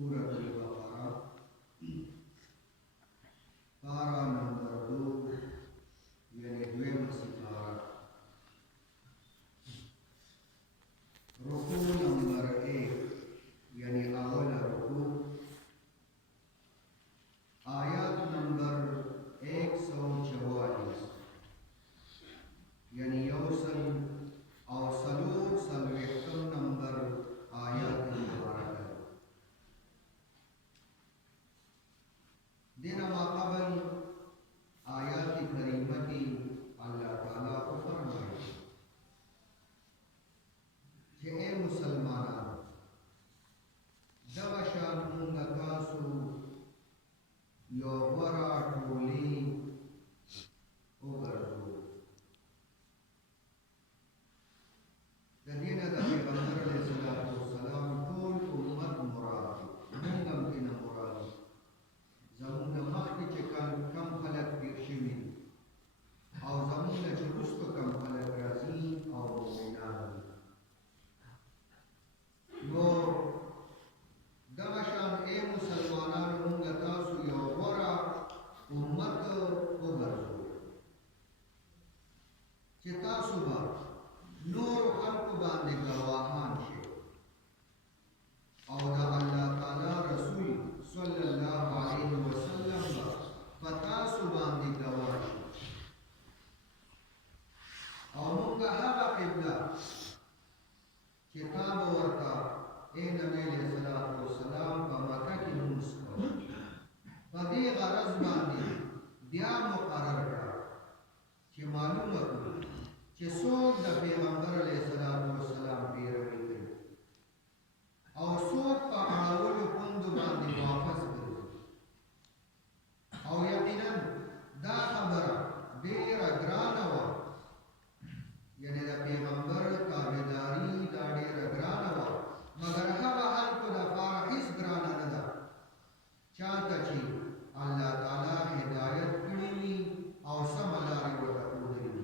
सूरत अल-बक़रा पारा नंबर 2 यानी द्विम सिपारा रुकू नंबर 1 यानी अव्वल रुकू आयत नंबर 144 यानी यौसल और सलूर सलवेक्तम नंबर आयत मुबारक दिन माक़बल आयत करीमती अल्लाह ताला को फरमाए कि ए मुसलमान दवशान मुंगतासु यो वरा टोली ओगरदो दीन द पैगंबर अलैहिस्सलातु वस्सलाम टोल उम्मत मुराद मुंगम की न मुराद ज़मून मख्की चकन कम खलक बिरशिमी और ज़मून चुरुस्त कम खलक राज़ी और मोमिनान वो दवशान ए मुसलमानान मुंगतासु यो वरा उम्मत ओगरदो चितासुबा नूर खल्क बांदे गवाहान शे और अल्लाह ताला रसूल सल्लल्लाहु अलैहि वसल्लम पतासु बांदे गवाह और मुंगा हवा क़िबला किताब वर्ता ए नबी अलैहिस्सलातु वस्सलाम का मक्का की मुस्को बदी गरज बांदे दिया मुकर्रर करा कि मालूम हो कि सोक द पैगंबर अलैहिस्सलातु वस्सलाम पैरवी करी और सोक का अड़ावल पुंद बांदे वापस करी और यकीनन दा खबर देर ग्रानवा यानी द पैगंबर ताबेदारी दा देर ग्रानवा मगर हवा हल को दा फारहिस ग्राना नदा चाहता छी अल्लाह ताला हिदायत करी और समलारी वता उदरी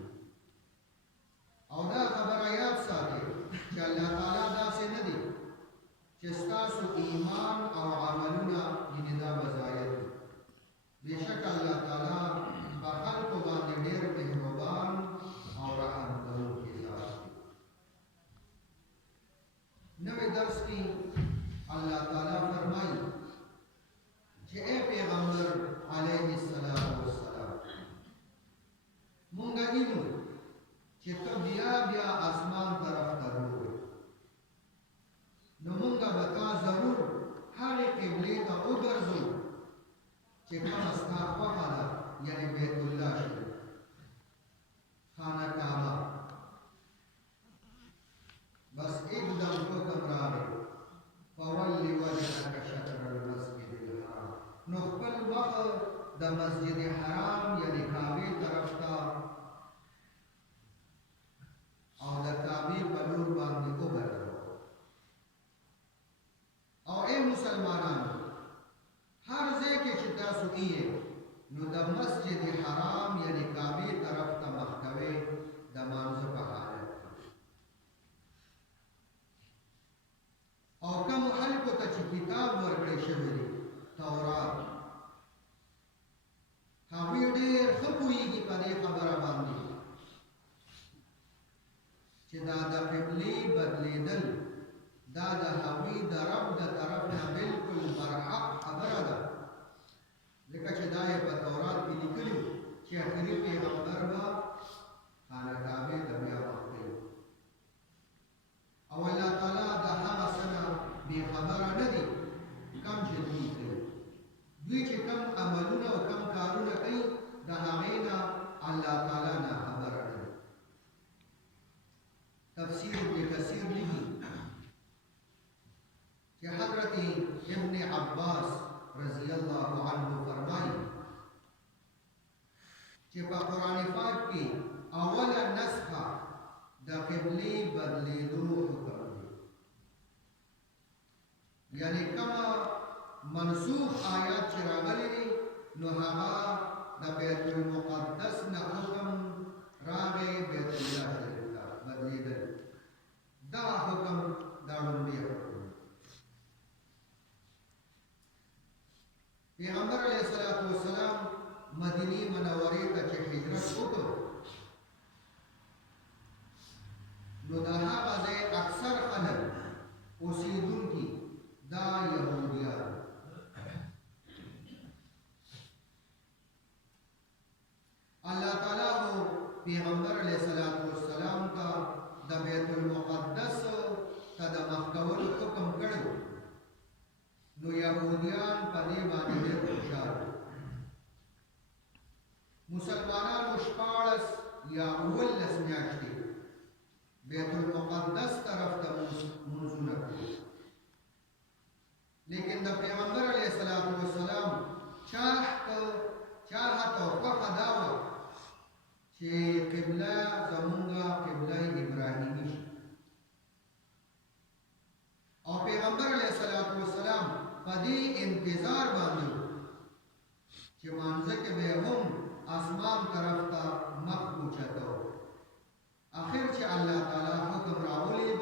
और दा खबर याद साथे कि अल्लाह ताला दा से नदी चिस्तासु ईमान और अमलुना निदा बजायत बेशक अल्लाह ताला बखल को बांधे ढेर मेहरबान और रहम करो के साथ नवे दर्स की अल्लाह ताला फरमाई कि ए पैगंबर अलैहिस्सलातु वस्सलाम मुंगा इनु कि तब बिया आसमान तरफ करोगे नमुंगा बता जरूर हर एक क़िबले का उगरजो कि कम अस्ताफ वहादा यानी बैतुल्लाह शरीफ खाना काबा बस एकदम को कमरा में फवल्लि वजहक शत्रल मस्जिदिल हराम नुखबल वक्त द मस्जिद हराम यानी काबे तरफ का और द काबे बलूर बांधने को बर और ए मुसलमानान हर जे के चिता सुइए नु द मस्जिद हराम यानी काबे तरफ का महकवे द मानज़ का हालत और कम हल को तच किताब वर्गड़े शबरी तौरात हावी ढेर खपुई की पदे खबर बांधी कि दादा क़िबले बदलेदल दादा हावी दरब द तरफ ना बिल्कुल बरहक खबर दा लेकिन चदाए बतौरात की निकली कि आखिरी पैगंबर बा खाना काबे दबिया वक्त और अल्लाह ताला दा हम सना बेखबर नदी कम जल्दी करे दुई के कम अमलुना और कम कारुना कई दहामेना अल्लाह ताला ना खबर नदी तफसीर इब्न कसीर लिखी कि हज़रत इब्न अब्बास रज़ी अल्लाहु अन्हु फरमाई कि कुरान पाक की अव्वल नस्खा द क़िबले बदले दो हुक्म यानी कमा मनसूख आयत चिरागली नुहागा द बैतुल मुक़द्दस न हुक्म रागे बैतुल्लाह शरीफ बदले दल दा हुक्म दारुल बिया پیغمبر علیه الصلاۃ والسلام مدینه منورې ته چې هجرت وکړ نو د هغه ځای اکثر خلک اوسېدونکي دا یهودیان الله تعالی هو پیغمبر علیه الصلاۃ والسلام ته د بیت المقدس ته د مخ کولو حکم کړی نو یهودیان په دې باندې ډېر خوشحال مسلمانانو 14 یا 19 میاشتې بیت المقدس طرف ته منځونه کړي لیکن د پیغمبر علیه الصلاۃ والسلام چاهت او خوښه دا وه چې قبله زمونږه قبله ابراهیمي شي او پیغمبر علیه الصلاۃ والسلام په دې انتظار باندې چې مانځه کې به هم اسمان طرف ته مخ اوچته آخر چې الله تعالی حکم راولېږ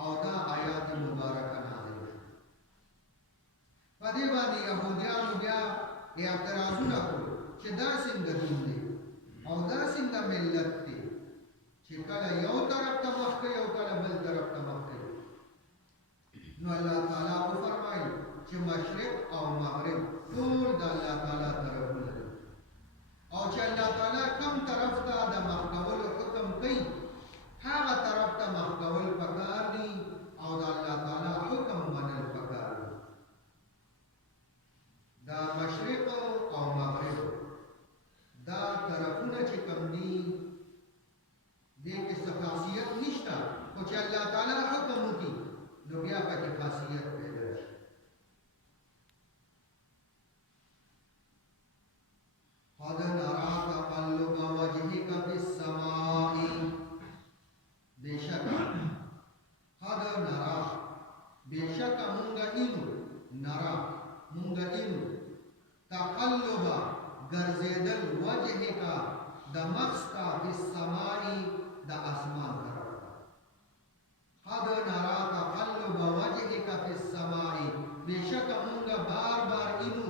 او دا آیات مبارکه نازل شوه په دې باندې یهودیانو بیا اعتراضونه کړل چې دا څنګه دین دی او دا څنګه ملت دی چې کله یو طرف ته مخ کوي او کله بل طرف ته مخ کوي نو الله تعالی وفرمایل چې مشرق او مغرب ټول د الله تعالی طرفونه دي او چې الله تعالی کوم طرف ته د مخ کولو حکم کوي هغه طرف ته مخ کول پکار دي او د الله تعالی حکم منل پکار دي دا مشرق او مغرب دا طرفونه چې کوم دي دې کې څه خاصیت نشته خو چې الله تعالی حکم وکړي نو بیا پکې خاصیت پیدا شي قد نرى تقلب وجهك في السماء بشك قد نرى بشك مونږ نرى مونږ تقلب ګرځېدل وجهك د مخستا في السماء د اسمان طرف قد نرى تقلب وجهك في السماء بشك مونږ بار بار اینو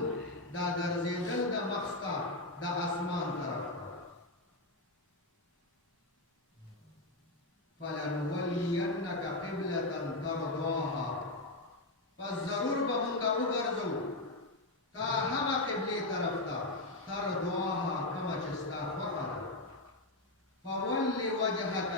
دا ګرځېدل د مخستا د اسمان طرف فلنولینک قبلة ترضاها پس ضرور به مونږ وګرځو تا هغه قبلې طرف ته ترضاها کومه چې ستا خوښه ده فول وجهک